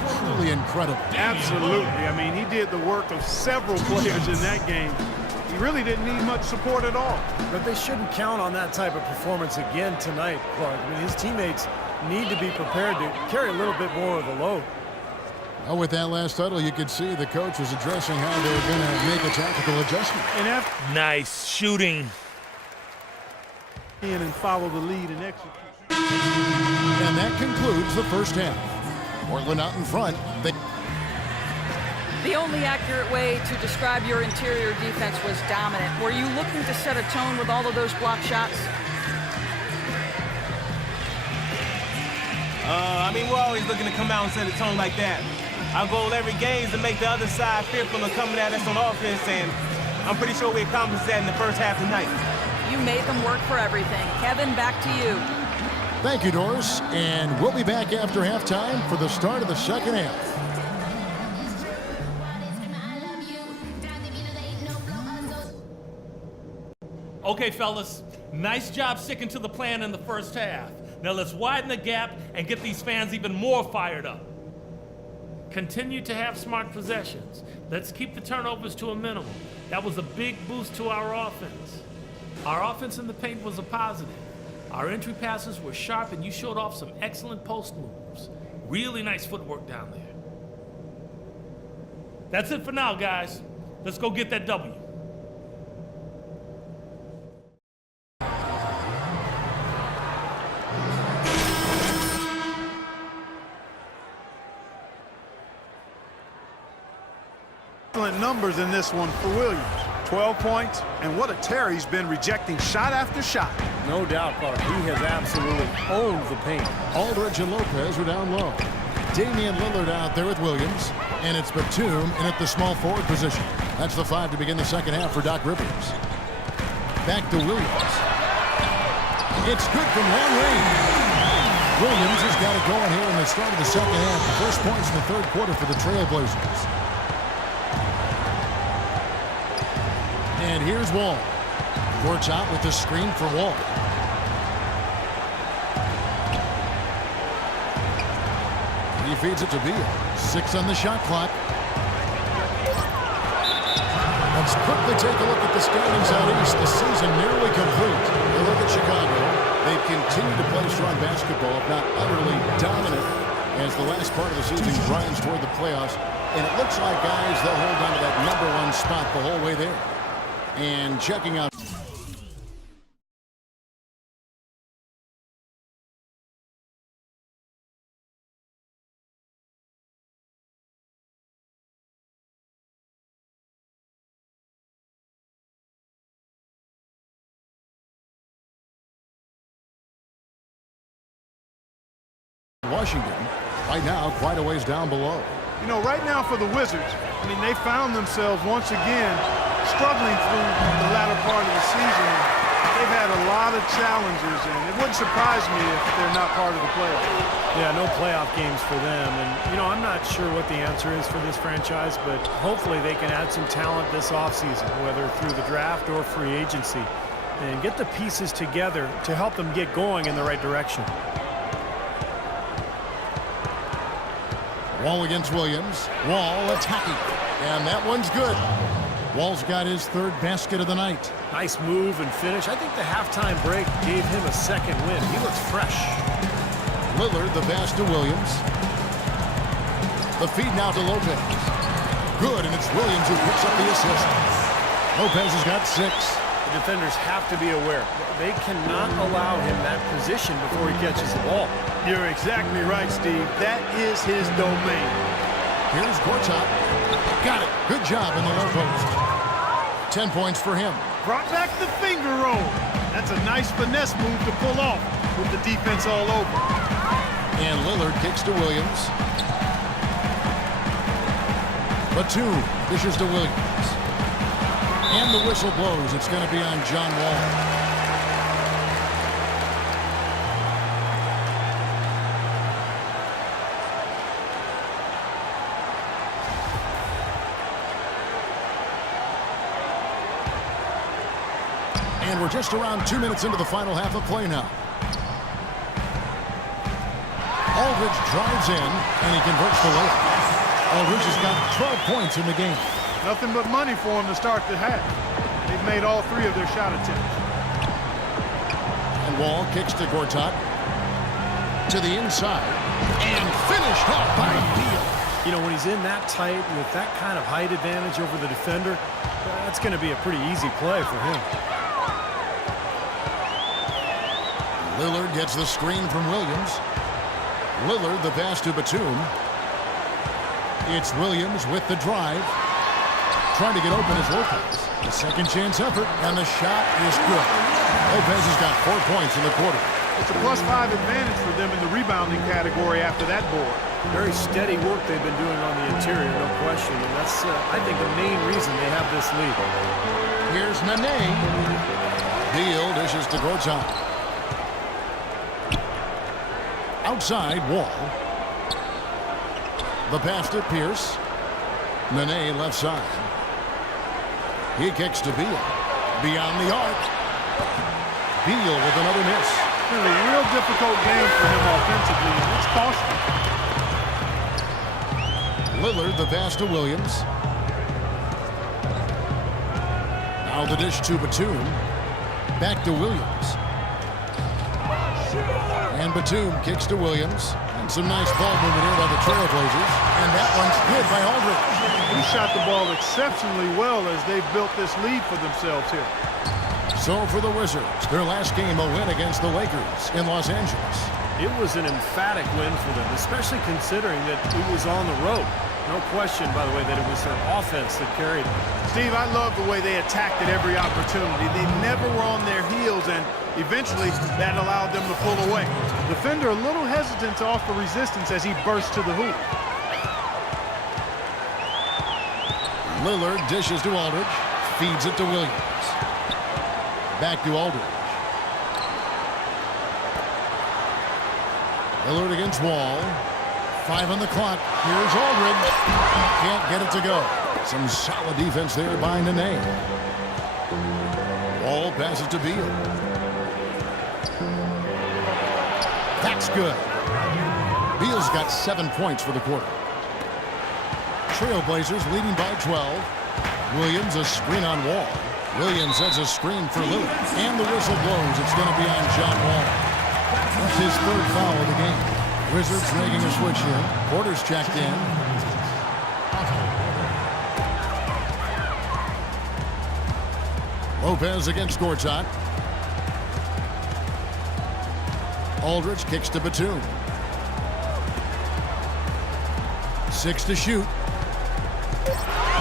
was truly incredible. Absolutely. I mean, he did the work of several players in that game. He really didn't need much support at all. But they shouldn't count on that type of performance again tonight, Clark. I mean, his teammates need to be prepared to carry a little bit more of the load. Well, with that last huddle, you could see the coach was addressing how they were going to make a tactical adjustment. And nice shooting. And follow the lead and execute. And that concludes the first half. Portland out in front. The only accurate way to describe your interior defense was dominant. Were you looking to set a tone with all of those block shots? I mean, we're always looking to come out and set a tone like that. Our goal every game is to make the other side fearful of coming at us on offense, and I'm pretty sure we accomplished that in the first half tonight. You made them work for everything. Kevin, back to you. Thank you, Doris. And we'll be back after halftime for the start of the second half. Okay, fellas, nice job sticking to the plan in the first half. Now let's widen the gap and get these fans even more fired up. Continue to have smart possessions. Let's keep the turnovers to a minimum. That was a big boost to our offense. Our offense in the paint was a positive. Our entry passes were sharp and you showed off some excellent post moves. Really nice footwork down there. That's it for now, guys. Let's go get that W. Excellent numbers in this one for Williams. 12 points, and what a tear he's been rejecting shot after shot. No doubt, Clark. He has absolutely owned the paint. Aldridge and Lopez are down low. Damian Lillard out there with Williams, and it's Batum in at the small forward position. That's the 5 to begin the second half for Doc Rivers. Back to Williams. It's good from long range. Williams has got it going here in the start of the second half. The first points in the third quarter for the Trailblazers. And here's Wall. Court's out with the screen for Wall. He feeds it to Beal. 6 on the shot clock. Let's quickly take a look at the standings out east. The season nearly complete. We look at Chicago. They've continued to play strong basketball, if not utterly dominant, as the last part of the season grinds toward the playoffs. And it looks like, guys, they'll hold on to that #1 spot the whole way there. And checking out. Washington, right now, quite a ways down below. You know, right now for the Wizards, I mean, they found themselves once again struggling through the latter part of the season. They've had a lot of challenges, and it wouldn't surprise me if they're not part of the playoffs. Yeah, no playoff games for them. And, you know, I'm not sure what the answer is for this franchise, but hopefully they can add some talent this offseason, whether through the draft or free agency, and get the pieces together to help them get going in the right direction. Wall against Williams. Wall attacking. And that one's good. Wall's got his 3rd basket of the night. Nice move and finish. I think the halftime break gave him a second win. He looks fresh. Lillard, the pass to Williams. The feed now to Lopez. Good, and it's Williams who picks up the assist. Lopez has got 6. The defenders have to be aware. They cannot allow him that position before he catches the ball. You're exactly right, Steve. That is his domain. Here's Gortat. Got it. Good job in the low post. 10 points for him. Brought back the finger roll. That's a nice finesse move to pull off with the defense all over. And Lillard kicks to Williams. Batum dishes to Williams. And the whistle blows. It's going to be on John Wall. And we're just around 2 minutes into the final half of play now. Aldridge drives in, and he converts the layup. Aldridge has got 12 points in the game. Nothing but money for him to start the half. They've made all 3 of their shot attempts. And Wall kicks to Gortat. To the inside. And finished off by Beal. You know, when he's in that tight with that kind of height advantage over the defender, that's going to be a pretty easy play for him. Lillard gets the screen from Williams. Lillard the pass to Batum. It's Williams with the drive. Trying to get open is Lopez. A second chance effort, and the shot is good. Lopez has got 4 points in the quarter. It's a +5 advantage for them in the rebounding category after that board. Very steady work they've been doing on the interior, no question. And that's, I think, the main reason they have this lead. Here's Nene. Beal dishes to Gortat. Outside, Wall. The pass to Pierce. Nene left side. He kicks to Beal. Beyond the arc. Beal with another miss. It's been a real difficult game for him offensively, and it's costly. Lillard the pass to Williams. Now the dish to Batum. Back to Williams. And Batum kicks to Williams. And some nice ball movement here by the Trailblazers. And that one's good by Aldridge. He shot the ball exceptionally well as they've built this lead for themselves here. So for the Wizards, their last game a win against the Lakers in Los Angeles. It was an emphatic win for them, especially considering that it was on the road. No question, by the way, that it was their offense that carried them. Steve, I love the way they attacked at every opportunity. They never were on their heels, and eventually that allowed them to pull away. Defender a little hesitant to offer resistance as he bursts to the hoop. Lillard dishes to Aldridge. Feeds it to Williams. Back to Aldridge. Lillard against Wall. 5 on the clock. Here's Aldridge. Can't get it to go. Some solid defense there by Nene. Wall passes to Beal. That's good. Beal's got 7 points for the quarter. Trailblazers leading by 12. Williams a screen on Wall. Williams sets a screen for Lillard. And the whistle blows. It's going to be on John Wall. That's his 3rd foul of the game. Wizards making a switch here. Porter's checked in. Lopez against Gortat. Aldridge kicks to Batum. 6 to shoot.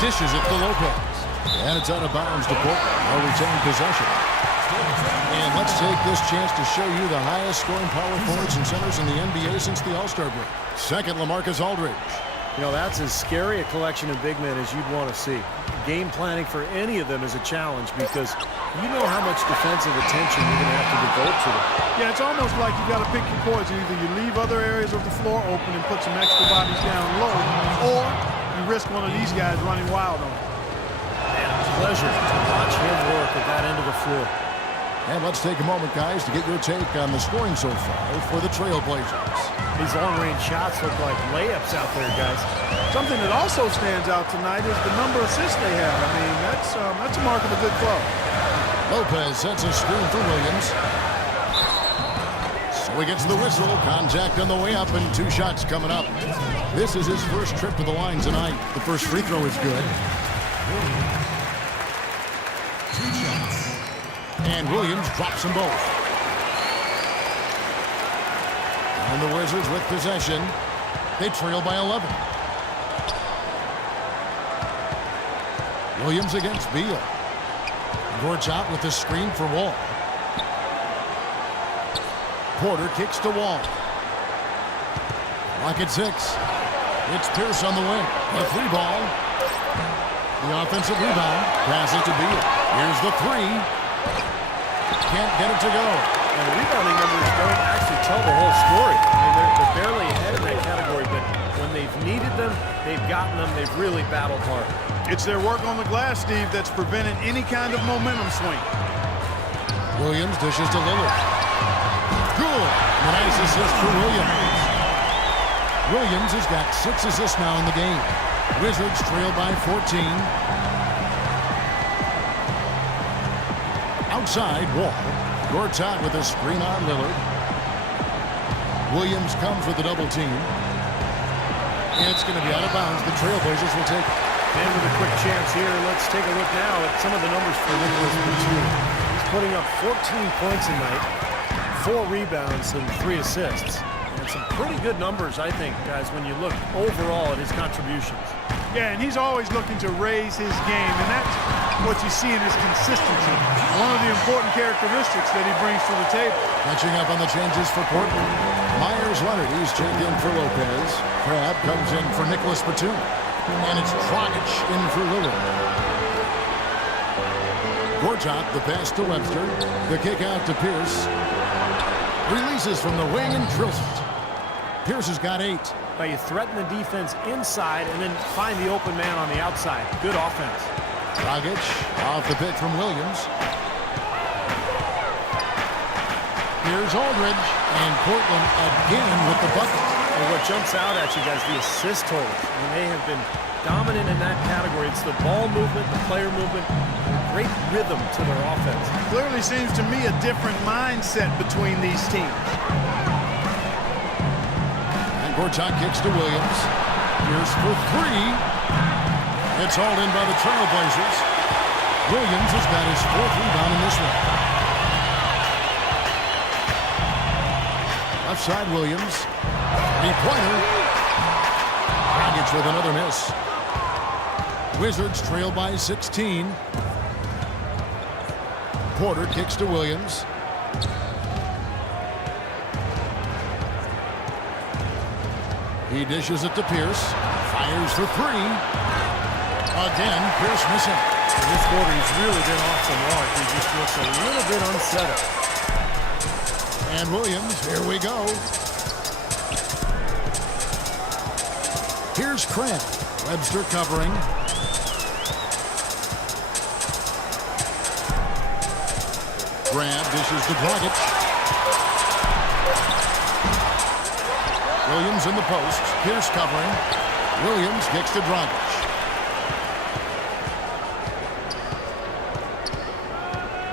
Dishes it to Lopez. And it's out of bounds to Portland. They'll retain possession. And let's take this chance to show you the highest scoring power forwards and centers in the NBA since the All-Star break. Second, LaMarcus Aldridge. You know, that's as scary a collection of big men as you'd want to see. Game planning for any of them is a challenge because you know how much defensive attention you're going to have to devote to them. Yeah, it's almost like you've got to pick your poison. Either you leave other areas of the floor open and put some extra bodies down low, or you risk one of these guys running wild on you. Man, it's a pleasure to watch him work at that end of the floor. And let's take a moment, guys, to get your take on the scoring so far for the Trailblazers. These long-range shots look like layups out there, guys. Something that also stands out tonight is the number of assists they have. I mean, that's a mark of a good club. Lopez sets a screen for Williams. So he gets the whistle. Contact on the way up, and 2 shots coming up. This is his first trip to the line tonight. The first free throw is good. 2 shots. And Williams drops them both. And the Wizards with possession. They trail by 11. Williams against Beal. Gortat with the screen for Wall. Porter kicks to Wall. Lock at 6. It's Pierce on the wing. A 3 ball. The offensive rebound. Passes to Beal. Here's the 3. Can't get it to go. And the rebounding numbers don't actually tell the whole story. I mean, they're barely ahead in that category, but when they've needed them, they've gotten them. They've really battled hard. It's their work on the glass, Steve, that's prevented any kind of momentum swing. Williams dishes to Lillard. Good. Nice assist for Williams. Williams has got 6 assists now in the game. Wizards trail by 14. Outside, Wall. Gortat with a screen on Lillard. Williams comes with the double team. It's going to be out of bounds. The Trailblazers will take it. And with a quick chance here, let's take a look now at some of the numbers for Nicholas Batum. He's putting up 14 points a night, 4 rebounds, and 3 assists. And some pretty good numbers, I think, guys, when you look overall at his contributions. Yeah, and he's always looking to raise his game, and that's what you see in his consistency. One of the important characteristics that he brings to the table. Catching up on the changes for Portland. Myers Leonard, he's checked in for Lopez. Crabbe comes in for Nicholas Batum. And it's Dragic in for Lillard. Gortat, the pass to Webster. The kick out to Pierce. Releases from the wing and drills it. Pierce has got 8. Now you threaten the defense inside and then find the open man on the outside. Good offense. Dragic off the pick from Williams. Here's Aldridge, and Portland again with the bucket. And what jumps out at you guys, the assist totals. I mean, they have been dominant in that category. It's the ball movement, the player movement, great rhythm to their offense. Clearly seems to me a different mindset between these teams. Gortat kicks to Williams. Here's for 3. It's hauled in by the Trailblazers. Williams has got his 4th rebound in this one. Left side, Williams. 3-pointer. Dragic with another miss. Wizards trail by 16. Porter kicks to Williams. He dishes it to Pierce. Fires for 3. Again, Pierce missing. In this quarter, he's really been off the mark. He just looks a little bit unsettled. And Williams, here we go. Here's Crabbe. Webster covering. Crabbe dishes to Dragic. Williams in the post. Pierce covering. Williams kicks to Dragic.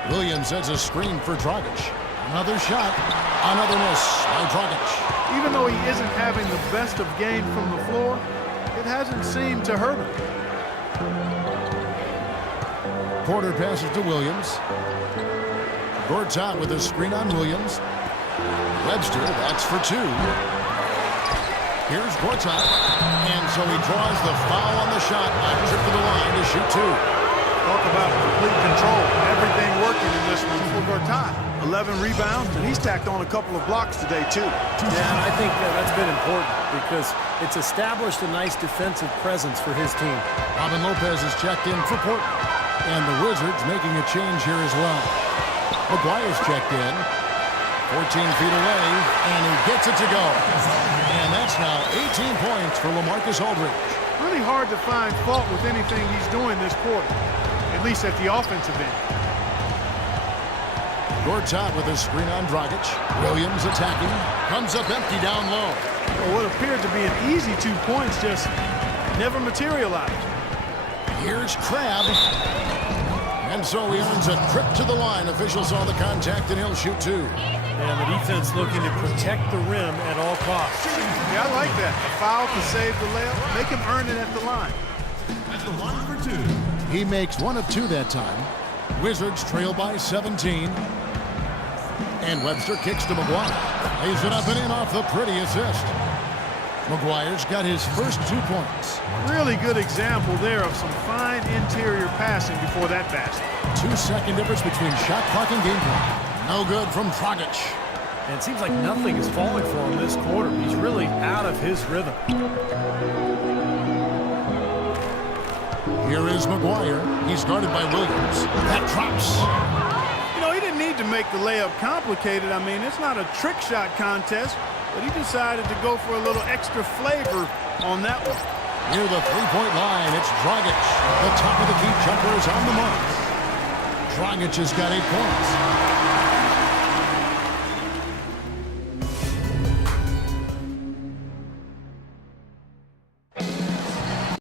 Williams sets a screen for Dragic. Another shot. Another miss by Dragic. Even though he isn't having the best of game from the floor, it hasn't seemed to hurt him. Porter passes to Williams. Gortat with a screen on Williams. Webster, that's for 2. Here's Gortat, and so he draws the foul on the shot. A trip to the line to shoot 2. Talk about complete control. Everything working in this one for Gortat. 11 rebounds, and he's tacked on a couple of blocks today, too. Yeah, and I think that's been important because it's established a nice defensive presence for his team. Robin Lopez is checked in for Portland, and the Wizards making a change here as well. McGuire's checked in. 14 feet away, and he gets it to go. And that's now 18 points for LaMarcus Aldridge. Really hard to find fault with anything he's doing this quarter, at least at the offensive end. Gortat with a screen on Dragic. Williams attacking. Comes up empty down low. Well, what appeared to be an easy 2 points just never materialized. Here's Crabbe. And so he earns a trip to the line. Officials saw the contact, and he'll shoot 2. And the defense looking to protect the rim at all costs. Yeah, I like that. A foul to save the layup. Make him earn it at the line. That's the line for 2. He makes 1 of 2 that time. Wizards trail by 17. And Webster kicks to McGuire. Lays it up and in off the pretty assist. McGuire's got his first 2 points. Really good example there of some fine interior passing before that basket. 2-second difference between shot clock and game clock. No good from Dragic. And it seems like nothing is falling for him this quarter. He's really out of his rhythm. Here is McGuire. He's guarded by Williams. That drops. You know, he didn't need to make the layup complicated. I mean, it's not a trick shot contest, but he decided to go for a little extra flavor on that one. Near the three-point line, it's Dragic. The top of the key jumper is on the mark. Dragic has got 8 points.